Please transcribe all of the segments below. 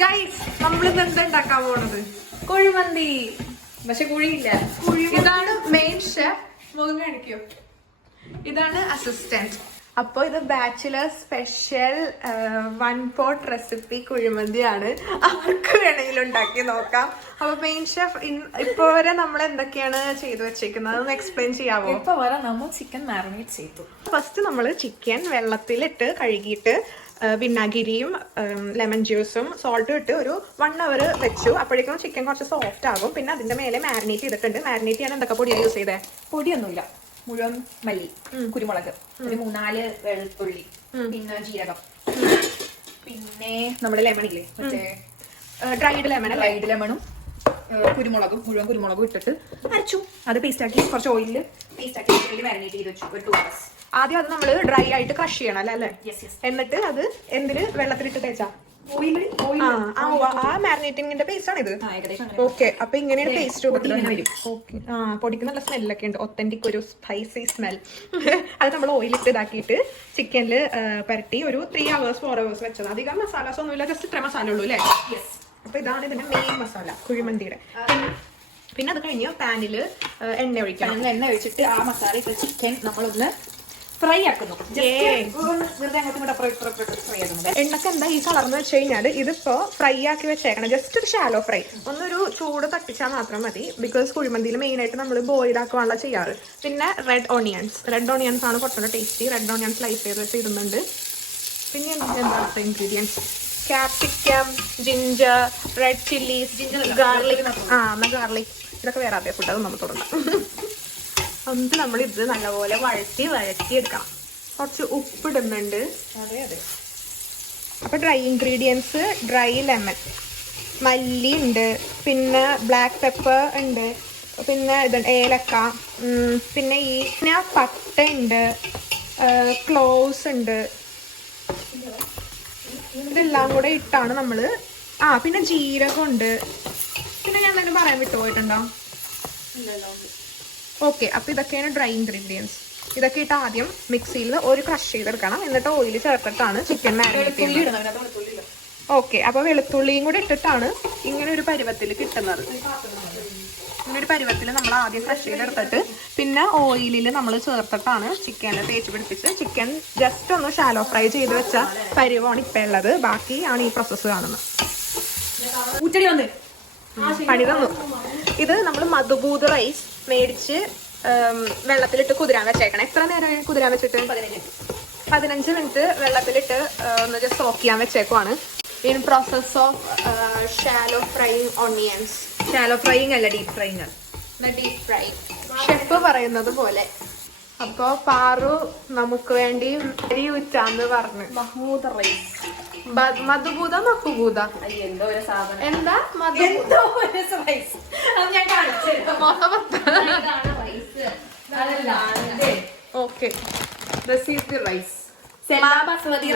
Guys നമ്മളിന്ന് എന്താ ഉണ്ടാക്കാൻ പോണത്? കുഴിമന്തി. പക്ഷെ കുഴിയില്ല. ഇതാണ് മെയിൻ ഷെഫ്. മുഖം കാണിക്കോ? ഇതാണ് അസിസ്റ്റന്റ്. അപ്പൊ ഇത് ബാച്ചിലർ സ്പെഷ്യൽ 1 pot റെസിപ്പി കുഴിമന്തിയാണ്. ആർക്ക് വേണമെങ്കിലും ഉണ്ടാക്കി നോക്കാം. അപ്പൊ മെയിൻ ഷെഫ് ഇപ്പൊ വരെ നമ്മൾ എന്തൊക്കെയാണ് ചെയ്തു വെച്ചേക്കുന്നത് ഒന്ന് എക്സ്പ്ലെയിൻ ചെയ്യാവോ? ഇപ്പൊ വരെ നമ്മൾ ചിക്കൻ മാരിനേറ്റ് ചെയ്തു. ഫസ്റ്റ് നമ്മൾ ചിക്കൻ വെള്ളത്തിലിട്ട് കഴുകിയിട്ട് വിനാഗിരിയും ലെമൺ ജ്യൂസും സോൾട്ടും ഇട്ട് ഒരു 1 hour വെച്ചു. അപ്പോഴേക്കും ചിക്കൻ കുറച്ച് സോഫ്റ്റ് ആകും. പിന്നെ അതിന്റെ മേലെ മാരിനേറ്റ് ചെയ്തിട്ടുണ്ട്. മാരിനേറ്റ് ചെയ്യാൻ എന്തൊക്കെ പൊടിയാണ് യൂസ് ചെയ്തേ? പൊടിയൊന്നുമില്ല, മുഴുവൻ മല്ലി, കുരുമുളക്, ഒരു 3-4 വെളുത്തുള്ളി, പിന്നെ ജീരകം, പിന്നെ നമ്മുടെ ലെമൺ ഇല്ലേ, മറ്റേ ഡ്രൈഡ് ലെമണും കുരുമുളകും, മുഴുവൻ കുരുമുളകും ഇട്ടിട്ട് അരച്ചു. അത് പേസ്റ്റ് ആക്കി കുറച്ച് ഓയിലിൽ പേസ്റ്റ് ആക്കി മാരിനേറ്റ് ചെയ്ത് വെച്ചു ഒരു 2 hours. ആദ്യം അത് നമ്മൾ ഡ്രൈ ആയിട്ട് ക്രഷ് ചെയ്യണം അല്ലേ? എന്നിട്ട് അത് എന്തിന് വെള്ളത്തിലിട്ട് തേച്ചാ? ആ മാരിനേറ്റിംഗിന്റെ പേസ്റ്റ് ആണ് ഇത്. ഓക്കെ, അപ്പൊ ഇങ്ങനെയാണ് പേസ്റ്റ് രൂപത്തിൽ പൊടിക്ക് നല്ല സ്മെല്ലൊക്കെ ഉണ്ട്. ഒത്തന്റിക് ഒരു സ്പൈസി സ്മെൽ. അത് നമ്മൾ ഓയിലിട്ട് ഇതാക്കിയിട്ട് ചിക്കനിൽ പരട്ടി ഒരു 3 hours 4 hours വെച്ചത്. അധികം മസാലാസ് ഒന്നുമില്ല, ജസ്റ്റ് ഇത്ര മസാല ഉള്ളൂ അല്ലേ? അപ്പൊ ഇതാണ് ഇതിന്റെ മെയിൻ മസാല കുഴിമന്തിയുടെ. പിന്നെ അത് കഴിഞ്ഞ് പാനില് എണ്ണ ഒഴിക്കണം. എണ്ണ ഒഴിച്ചിട്ട് ആ മസാല ഇട്ട് ചിക്കൻ നമ്മളൊന്ന് ഫ്രൈ ആക്കുന്നു. എണ്ണക്ക് എന്താ ഈ കളർന്ന് വെച്ച് കഴിഞ്ഞാല് ഇതിപ്പോ ഫ്രൈ ആക്കി വെച്ചേക്കണം. ജസ്റ്റ് ഒരു ഷാലോ ഫ്രൈ, ഒന്നൊരു ചൂട് തട്ടിച്ചാൽ മാത്രം മതി. ബിക്കോസ് കുഴിമന്തിയിൽ മെയിൻ ആയിട്ട് നമ്മൾ ബോയിൽ ആക്കുവാനുള്ള ചെയ്യാറ്. പിന്നെ റെഡ് ഓണിയൻസ് ആണ് കുറച്ചുകൂടെ ടേസ്റ്റി. റെഡ് ഓണിയൻ സ്ലൈസ് ചെയ്ത് വെച്ചിരുന്നുണ്ട്. പിന്നെ എന്താ ingredients? Capsicum, ginger, red chillies, garlic. Garlic ഇതൊക്കെ വേറെ ആദ്യ ഫുഡ്, അത് നമ്മൾ തുടങ്ങാം. എന്നിട്ട് നമ്മൾ ഇത് നല്ലപോലെ വഴറ്റി എടുക്കണം. കുറച്ച് ഉപ്പിടുന്നുണ്ട്. അപ്പൊ ഡ്രൈ ഇൻഗ്രീഡിയൻസ്, ഡ്രൈ ലെമൺ, മല്ലി ഉണ്ട്, പിന്നെ ബ്ലാക്ക് പെപ്പർ ഉണ്ട്, പിന്നെ ഇതുണ്ട് ഏലക്ക, പിന്നെ പട്ട ഉണ്ട്, ക്ലോവ്സ് ഉണ്ട്. ഇതെല്ലാം കൂടെ ഇട്ടാണ് നമ്മള്. പിന്നെ ജീരകം ഉണ്ട്. പിന്നെ ഞാൻ തന്നെ പറയാൻ വിട്ടുപോയിട്ടുണ്ടോ? ഓക്കെ, അപ്പൊ ഇതൊക്കെയാണ് ഡ്രൈ ഇൻഗ്രീഡിയൻസ്. ഇതൊക്കെ ഇട്ട് ആദ്യം മിക്സിയിൽ ഒരു ക്രഷ് ചെയ്തെടുക്കണം. എന്നിട്ട് ഓയിൽ ചേർത്തിട്ടാണ് ചിക്കൻ മാരിനേറ്റ് ചെയ്യുന്നത്. ഓക്കെ, അപ്പൊ വെളുത്തുള്ളിയും കൂടെ ഇട്ടിട്ടാണ് ഇങ്ങനെ ഒരു പരുവത്തിൽ കിട്ടുന്നത്. ഇങ്ങനെ ഒരു പരുവത്തിൽ നമ്മൾ ആദ്യം ക്രഷ് ചെയ്തെടുത്തിട്ട് പിന്നെ ഓയിലിൽ നമ്മൾ ചേർത്തിട്ടാണ് ചിക്കനിൽ തേച്ച് പിടിപ്പിച്ച് ചിക്കൻ ജസ്റ്റ് ഒന്ന് ഷാലോ ഫ്രൈ ചെയ്ത് വെച്ച പരുവമാണ് ഇപ്പം ഉള്ളത്. ബാക്കി ആണ് ഈ പ്രോസസ്സ് കാണുന്നത്. പണി തന്നു. ഇത് നമ്മൾ മധുബൂത് റൈസ് മേടിച്ച് വെള്ളത്തിലിട്ട് കുതിരാൻ വെച്ചേക്കണം. എത്ര നേരം കുതിരാൻ വെച്ചിട്ട്? 15 മിനിറ്റ് വെള്ളത്തിലിട്ട് ഒന്ന് ജസ്റ്റ് സോക്ക് ചെയ്യാൻ വെച്ചേക്കുവാണ്. In process of shallow frying onions. Shallow frying അല്ല, ഡീപ് ഫ്രൈയിങ് ആണ്. ഡീപ് ഫ്രൈ ഷെഫ് പറയുന്നത് പോലെ. അപ്പൊ പാറു നമുക്ക് വേണ്ടി അരി ഊറ്റാന്ന് പറഞ്ഞു. മഹ്മൂദ് റൈസ്. മധുബൂത മഹ്ബൂദ എന്തോ ഒരു സാധനം. എന്താ ഓക്കെ, സെല്ല ബസ്മതി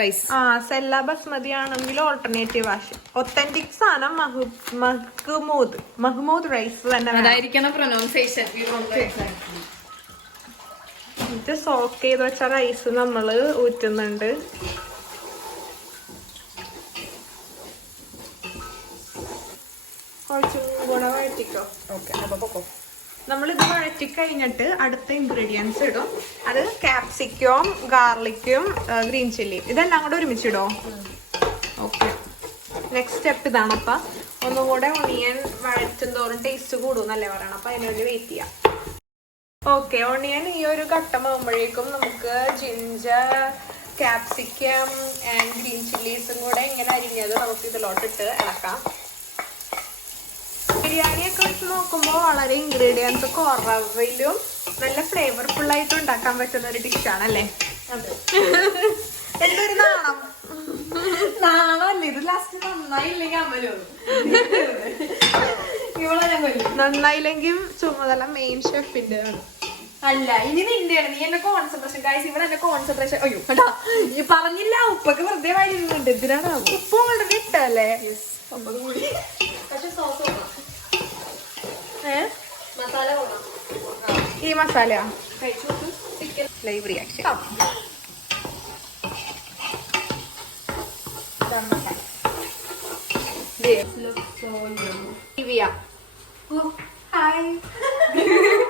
റൈസ്. സെല്ല ബസ്മതി ആണെങ്കിൽ ഓൾട്ടർനേറ്റീവ് ആശയം. ഒത്തന്റിക് സാധനം മഹ്മൂദ് റൈസ് തന്നെ അതായിരിക്കണം പ്രൊനൗൺസിയേഷൻ. ഇത് സോക്ക് ചെയ്ത് വെച്ച റൈസ് നമ്മള് ഊറ്റുന്നുണ്ട്. കുറച്ചും കൂടെ വഴറ്റിക്കോ. ഓക്കെ, അപ്പൊ പൊക്കോ. നമ്മളിത് വഴറ്റി കഴിഞ്ഞിട്ട് അടുത്ത ഇൻഗ്രീഡിയൻസ് ഇടും. അത് ക്യാപ്സിക്കവും ഗാർലിക്കും ഗ്രീൻ ചില്ലിയും ഇതെല്ലാം കൂടെ ഒരുമിച്ചിടോ. ഓക്കെ, നെക്സ്റ്റ് സ്റ്റെപ്പ് ഇതാണ്. അപ്പം ഒന്നും കൂടെ ഒണിയൻ വഴറ്റും തോറും ടേസ്റ്റ് കൂടും എന്നല്ലേ പറയണം. അപ്പം അതിനുവേണ്ടി വെയിറ്റ് ചെയ്യാം. ഓക്കെ, ഓണിയൻ ഈ ഒരു ഘട്ടമാകുമ്പോഴേക്കും നമുക്ക് ജിഞ്ചർ, ക്യാപ്സിക്കം ആൻഡ് ഗ്രീൻ ചില്ലീസും കൂടെ ഇങ്ങനെ അരിഞ്ഞത് നമുക്ക് ഇതിലോട്ടിട്ട് ഇളക്കാം. ബിരിയാണിയൊക്കെ വെച്ച് നോക്കുമ്പോൾ വളരെ ഇൻഗ്രീഡിയൻസ് കുറവിലും നല്ല ഫ്ലേവർഫുൾ ആയിട്ട് ഉണ്ടാക്കാൻ പറ്റുന്ന ഒരു ഡിഷാണല്ലേ? എന്തൊരു നാണല്ലേ ഇത്. ലാസ്റ്റ് നന്നായില്ലെങ്കിൽ ചുമതല മെയിൻ ഷെഫിന്റെ ആണ്. അല്ല, ഇനി നിന്റെയാണ്. നീ എന്റെ കോൺസെൻട്രേഷൻ. ഗൈസ്, ഇവിടെ എന്റെ കോൺസെൻട്രേഷൻ. അയ്യോ കേട്ടാ, ഈ പറഞ്ഞില്ല ഉപ്പൊക്കെ വെറുതെ വായിരുന്നുണ്ട്. എന്തിനാണ് ഉപ്പ് ഓൾറെഡി ഇട്ടല്ലേ? ഈ മസാല ലൈവ് റിയാക്ഷൻ. ദിവ്യ. ഹായ്.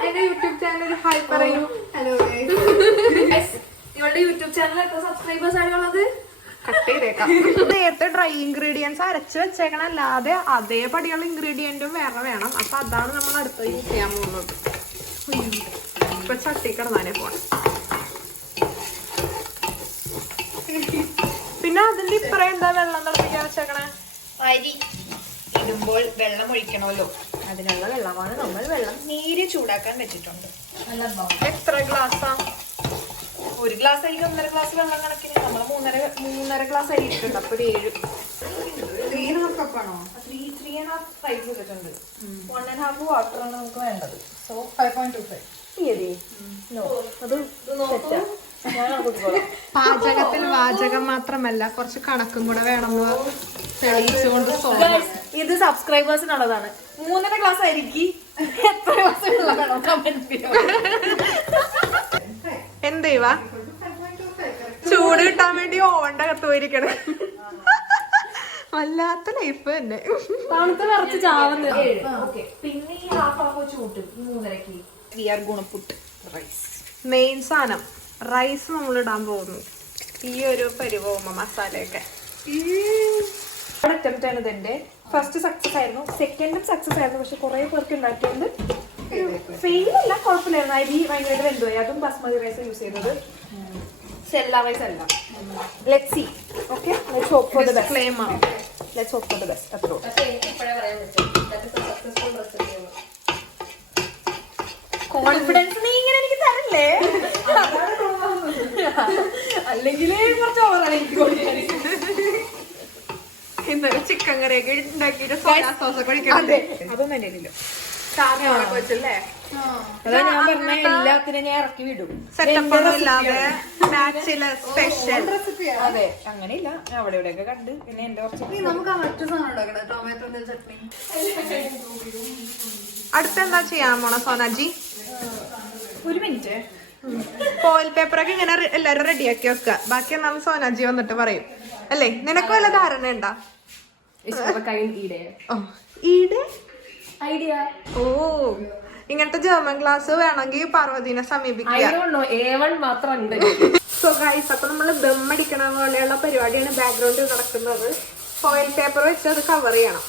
എന്റെ യൂട്യൂബ് ചാനൽ ഒരു ഹായ് പറയൂ. ഹലോ നിങ്ങളുടെ യൂട്യൂബ് ചാനൽ എത്ര സബ്സ്ക്രൈബേഴ്സ് ആണുള്ളത്? കട്ട് ചെയ്തേക്കാം. നേരത്തെ ഡ്രൈ ഇൻഗ്രീഡിയൻസ് അരച്ച് വെച്ചേക്കണ അല്ലാതെ അതേപടിയുള്ള ഇൻഗ്രീഡിയന്റും വേറെ വേണം. അപ്പൊ അതാണ് നമ്മൾ അടുത്ത് യൂസ് ചെയ്യാൻ പോകുന്നത്. ഇപ്പൊ ചട്ടി കിടന്നാനേ പോണം. പിന്നെ അതിന്റെ ഇപ്പറേ എന്താ വെള്ളം തിളപ്പിക്കാൻ വെച്ചേക്കണേ? അരി ഇടുമ്പോൾ വെള്ളം ഒഴിക്കണമല്ലോ, അതിനുള്ള വെള്ളമാണ് നമ്മൾ വെള്ളം നീര് ചൂടാക്കാൻ വെച്ചിട്ടുണ്ട്. എത്ര ഗ്ലാസ്സാ? ഒരു ഗ്ലാസ് അരിക്ക് 1.5 ഗ്ലാസ് വെള്ളം കണക്കിന് നമ്മൾ 3.5 ഗ്ലാസ് അരി ഇട്ടിട്ടുണ്ട്. അപ്പൊ ഒരു 7 കപ്പാണോ? 3.5 റൈസ് ഇട്ടിട്ടുണ്ട്. 1.5 വാട്ടറാണ് നമുക്ക് വേണ്ടത്. സോ 5.25. പാചകത്തിൽ വാചകം മാത്രമല്ല കുറച്ച് കണക്കും കൂടെ വേണമെന്ന് തെളിയിച്ചുകൊണ്ട് ഇത് സബ്സ്ക്രൈബേഴ്സിനുള്ളതാണ്. 3.5 ഗ്ലാസ് അരിക്ക് എത്ര ഗ്ലാസ് വെള്ളം വേണം? കമന്റ് എന്തേവാ ചൂട് കിട്ടാൻ വേണ്ടി ഓവന്റെ അകത്ത് പോയിരിക്കണേ. വല്ലാത്ത ലൈഫ് തന്നെ. തണുത്ത് നിറച്ച് ചാവുന്ന. പിന്നെ ഈ ഹാഫ് വെച്ച് കൂട്ടും 3.5 ഗുണപ്പുട്ട് റൈസ്. മെയിൻ സാധനം റൈസ് നമ്മൾ ഇടാൻ പോകുന്നു. ഈ ഒരു പരിവോമ മസാലയൊക്കെ അറ്റംപ്റ്റ് ആണ് ഇതെന്റെ. ഫസ്റ്റ് സക്സസ് ആയിരുന്നു, സെക്കൻഡും സക്സസ് ആയിരുന്നു. പക്ഷെ കുറെ പേർക്ക് ഉണ്ടാക്കിയത് ഫെയിൽ അല്ല, കുഴപ്പമില്ലായിരുന്നു. അരി ഭയങ്കരമായിട്ട് വെന്തുപോയി. അതും ബസ്മതി റൈസ് യൂസ് ചെയ്തത്, സെല്ല റൈസ് അല്ല. Let's see. Okay, let's hope for the best. Let's hope for the best. അത്രേ കോൺഫിഡൻസ് നീ ഇങ്ങനെ എനിക്ക് തരല്ലേ? അല്ലെങ്കിൽ കുറച്ച് ഓവറാണ് എനിക്ക്. ഇന്നലെ ചിക്കൻ കറിയൊക്കെ ഉണ്ടാക്കിയിട്ട് സോയാ സോസ് ഒക്കെ ഒഴിക്കണം. അതൊന്നും എന്റെ ഇല്ല. വെച്ചല്ലേ അതാ ഞാൻ പറഞ്ഞ എല്ലാത്തിനും ഞാൻ ഇറക്കി വിടും. സെറ്റപ്പ് ഒന്നും ഇല്ലാതെ ബാച്ചിലർ സ്പെഷ്യൽ. അതെ, അങ്ങനെയില്ല. അവിടെ ഇവിടെയൊക്കെ കണ്ട് പിന്നെ എന്റെ കുറച്ച് അടുത്തെന്താ ചെയ്യാൻ പോണ സോനാജി? ഒരു മിനിറ്റ്. ഫോയിൽ പേപ്പറൊക്കെ ഇങ്ങനെ എല്ലാരും റെഡിയാക്കി വെക്കുക. ബാക്കി എന്നാലും സോനാജി വന്നിട്ട് പറയും അല്ലേ? നിനക്ക് വല്ല ധാരണ ഉണ്ടാ? ഐഡിയ. ഓ, ഇങ്ങനത്തെ ജർമ്മൻ ക്ലാസ് വേണമെങ്കിൽ പാർവതീനെ സമീപിക്കുക. സോ ഗൈസ്, അപ്പൊ നമ്മള് ദം അടിക്കണ പോലെയുള്ള പരിപാടിയാണ് ബാക്ക്ഗ്രൗണ്ടിൽ നടക്കുന്നത്. ഫോയിൽ പേപ്പർ വെച്ച് അത് കവർ ചെയ്യണം.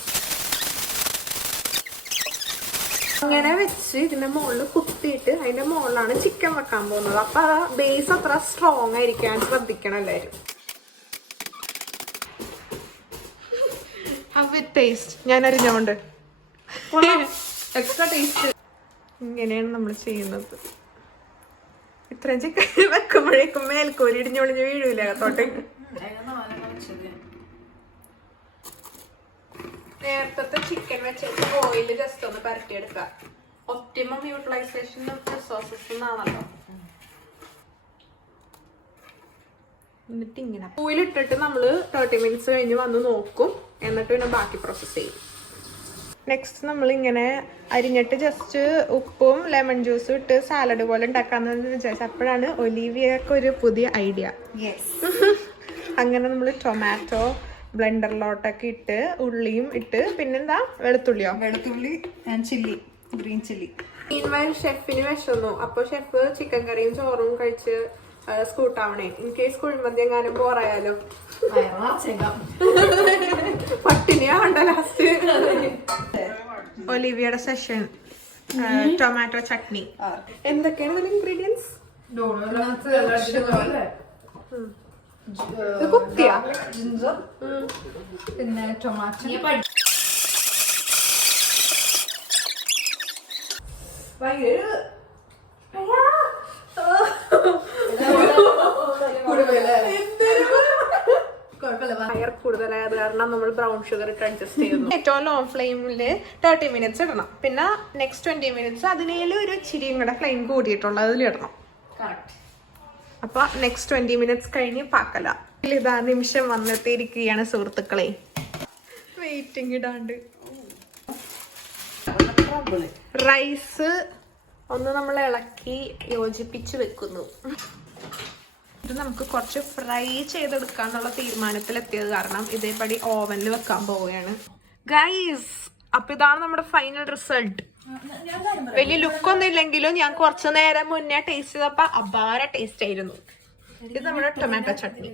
അങ്ങനെ വെച്ച് ഇതിന്റെ മുകളിൽ കുത്തിയിട്ട് അതിന്റെ മുകളിലാണ് ചിക്കൻ വെക്കാൻ പോകുന്നത്. അപ്പൊ ആ ബേസ് അത്ര സ്ട്രോങ് ആയിരിക്കാൻ ശ്രദ്ധിക്കണം എല്ലാവരും. ടേസ്റ്റ് ഞാൻ അറിഞ്ഞോണ്ട് എക്സ്ട്രാ ടേസ്റ്റ്. ഇങ്ങനെയാണ് നമ്മൾ ചെയ്യുന്നത്. ഇത്രയും ചിക്കൻ വെക്കുമ്പോഴേക്കും മേൽക്കോരി ഇടിഞ്ഞൊളിഞ്ഞ് വീഴൂല അകത്തോട്ട്. നേരത്തെ ചിക്കൻ വെച്ചിട്ട് ഓയിൽ ജസ്റ്റ് ഒന്ന് പരട്ടിയെടുക്കുക. ഒപ്റ്റിമം യൂട്ടിലൈസേഷൻ ഓഫ് റിസോഴ്സസ് എന്നാണല്ലോ. എന്നിട്ട് ഇങ്ങനെ ഓയിലിട്ടിട്ട് നമ്മള് 30 മിനിറ്റ്സ് കഴിഞ്ഞ് വന്ന് നോക്കും. എന്നിട്ട് പിന്നെ ബാക്കി പ്രോസസ് ചെയ്യും. നെക്സ്റ്റ് നമ്മളിങ്ങനെ അരിഞ്ഞിട്ട് ജസ്റ്റ് ഉപ്പും ലെമൺ ജ്യൂസും ഇട്ട് സാലഡ് പോലെ ഉണ്ടാക്കാന്ന് വിചാരിച്ചു. അപ്പോഴാണ് ഒലീവിയൊക്കെ ഒരു പുതിയ ഐഡിയ. അങ്ങനെ നമ്മൾ ടൊമാറ്റോ ബ്ലെൻഡറിലോട്ടൊക്കെ ഇട്ട് ഉള്ളിയും ഇട്ട് പിന്നെന്താ വെളുത്തുള്ളി and chilli, green chilli. Meanwhile ഷെഫിന് വിശന്നു. അപ്പൊ ഷെഫ് ചിക്കൻ കറിയും ചോറും കഴിച്ച് സ്കൂട്ടാവണേ. ഇൻ കേസ് കുഴിമന്തി എങ്ങാനും ബോറായാലോ പട്ടിണിയാവണ്ട ലാസ്റ്റ്. ഒലിവിയുടെ സെഷൻ ടൊമാറ്റോ ചട്നി. എന്തൊക്കെയാണ് ഇതിന്റെ ഇൻഗ്രീഡിയൻസ്? കുത്തിയാ പിന്നെ ടൊമാറ്റോ, ഫയർ കൂടുതലായത് കാരണം നമ്മൾ ബ്രൗൺ ഷുഗർ ഇട്ട് അഡ്ജസ്റ്റ് ചെയ്യുന്നു. ഏറ്റവും ലോ ഫ്ലെയിമില് 30 മിനിറ്റ്സ് ഇടണം. പിന്നെ നെക്സ്റ്റ് 20 മിനിറ്റ്സ് അതിനേലും ഒരു ഇച്ചിരിയും കൂടെ ഫ്ലെയിം കൂടിയിട്ടുള്ള അതിലിടണം. അപ്പൊ നെക്സ്റ്റ് 20 മിനിറ്റ്സ് കഴിഞ്ഞ് പാക്കല. ഇതാ നിമിഷം വന്നെത്തിയിരിക്കുകയാണ് സുഹൃത്തുക്കളെ. വെയിറ്റിംഗ് ഇടാണ്ട് റൈസ് ഒന്ന് നമ്മൾ ഇളക്കി യോജിപ്പിച്ച് വെക്കുന്നു. ഇത് നമുക്ക് കുറച്ച് ഫ്രൈ ചെയ്തെടുക്കാന്നുള്ള തീരുമാനത്തിലെത്തിയത് കാരണം ഇതേപടി ഓവനിൽ വെക്കാൻ പോവുകയാണ് ഗൈസ്. അപ്പൊ ഇതാണ് നമ്മുടെ ഫൈനൽ റിസൾട്ട്. വലിയ ലുക്കൊന്നും ഇല്ലെങ്കിലും ഞാൻ കുറച്ചു നേരം മുന്നേ ടേസ്റ്റ് ചെയ്തപ്പോ അപാര ടേസ്റ്റ് ആയിരുന്നു. ഇത് നമ്മുടെ ടൊമാറ്റോ ചട്നി.